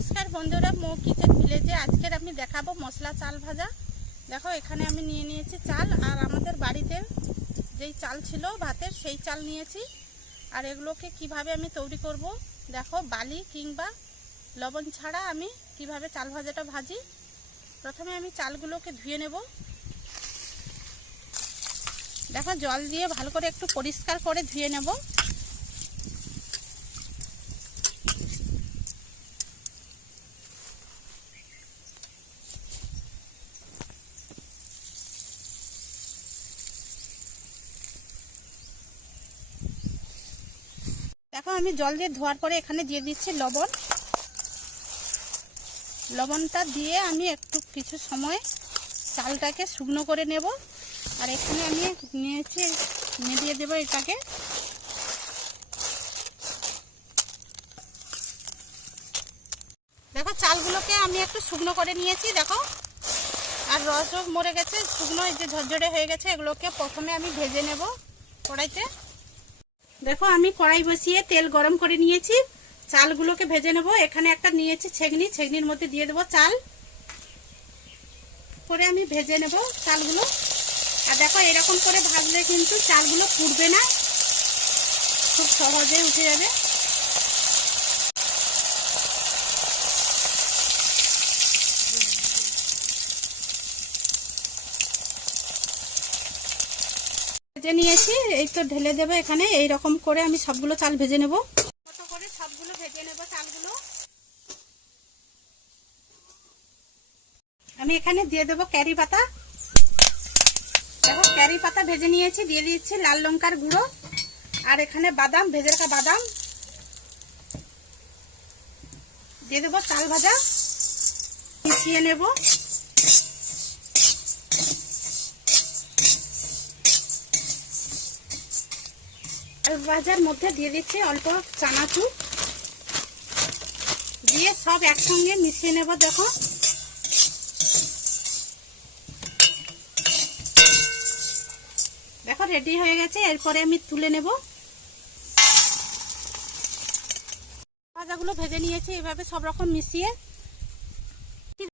নমস্কার বন্ধুরা, মো কিচেন ভিলেজে আজকের আমি দেখাবো মশলা চাল ভাজা। দেখো, এখানে আমি নিয়ে নিয়েছি চাল, আর আমাদের বাড়িতে যেই চাল ছিল ভাতের, সেই চাল নিয়েছি। আর এগুলোকে কীভাবে আমি তৈরি করব? দেখো, বালি কিংবা লবণ ছাড়া আমি কীভাবে চাল ভাজাটা ভাজি। প্রথমে আমি চালগুলোকে ধুয়ে নেব। দেখো, জল দিয়ে ভালো করে একটু পরিষ্কার করে ধুয়ে নেব। আমি জল দিয়ে ধোয়ার পরে এখানে দিয়ে দিচ্ছি লবণ। লবণটা দিয়ে আমি একটু কিছু সময় চালটাকে শুকনো করে নেব। আর এখানে আমি নিয়েছি নিয়ে দিয়ে দেবো এটাকে। দেখো, চালগুলোকে আমি একটু শুকনো করে নিয়েছি, দেখো। আর রস মরে গেছে, শুকনো যে ঝরঝরে হয়ে গেছে, এগুলোকে প্রথমে আমি ভেজে নেব কড়াইতে। দেখো, আমি কড়াই বসিয়ে তেল গরম করে নিয়েছি। চালগুলোকে ভেজে নেব। এখানে একটা নিয়েছি ছেগনি ছেগনির মধ্যে দিয়ে দেবো চাল। করে আমি ভেজে নেব চালগুলো। আর দেখো, এরকম করে ভাজলে কিন্তু চালগুলো ফুটবে না। খুব সহজে উঠে যাবে। ভেজে নিয়েছি, এই তো ঢেলে দেবো এখানে এই রকম করে আমি সবগুলো চাল ভেজে নেব। করে সবগুলো ভেজে নেব চালগুলো। আমি এখানে দিয়ে দেবো ক্যারি পাতা। দেখো, ক্যারি পাতা ভেজে নিয়েছি, দিয়ে দিচ্ছি লাল লঙ্কার গুঁড়ো। আর এখানে বাদাম, ভেজে রাখা বাদাম। দিয়ে দেবো চাল ভাজা। মিশিয়ে নেব। ভাজার মধ্যে দিয়ে দিচ্ছি অল্প চানাচুর। দিয়ে সব একসঙ্গে মিশিয়ে নেব, দেখো। দেখো রেডি হয়ে গেছে। এরপরে আমি তুলে নেব। ভাজাগুলো ভেজে নিয়েছি, এভাবে সব রকম মিশিয়ে।